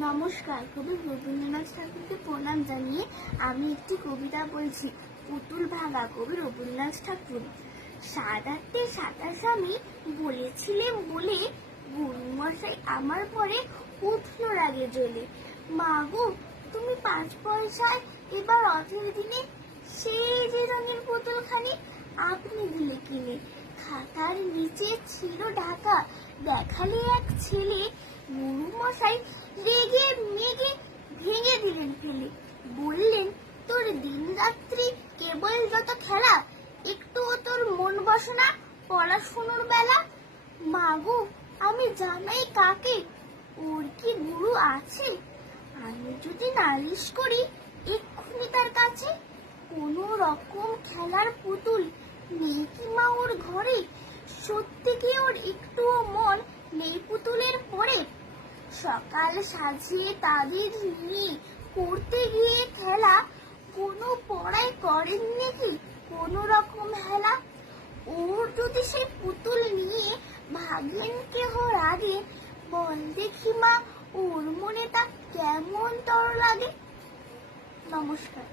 নমস্কার। কবি রবীন্দ্রনাথ ঠাকুরকে প্রণাম জানিয়ে আমি একটি কবিতা বলছি। পুতুল ভাঙা। কবি রবীন্দ্রনাথ ঠাকুর। সাদাতে সাদা স্বামী বলেছিলেন বলে গুরুমশাই আমার পরে উঠলো রাগে জ্বলে। মা গো, তুমি 5 পয়সায় এবার অথের দিনে সেই যে রঙের পুতুলখানি আপনি দিলে কিনে। খাতার নিচে ছিল ঢাকা, দেখালে এক ছেলে। গুরুমশাই রেগে মেগে ভেঙে দিলেন ফেলে। বললেন, তোর দিন রাত্রি কেবল যত খেলা, একটুও তোর মন বসে না পড়াশুনোর বেলা। মাগো, আমি জানাই কাকে, ওর কি গুরু আছে? আমি যদি নালিশ করি এক্ষুনি তার কাছে। কোন রকম খেলার পুতুল নেই কি মা ওর ঘরে? সত্যি কি ওর একটুও মন নেই পুতুলের পরে? সকাল সাজিয়ে তাদের নিয়ে করতে গিয়ে খেলা, কোনো পড়াই করেন নাকি কোন রকম হেলা? ওর যদি সেই পুতুল নিয়ে ভাগেন কেহ আগে, বল দেখি মা ওর মনে তা কেমন তর লাগে। নমস্কার।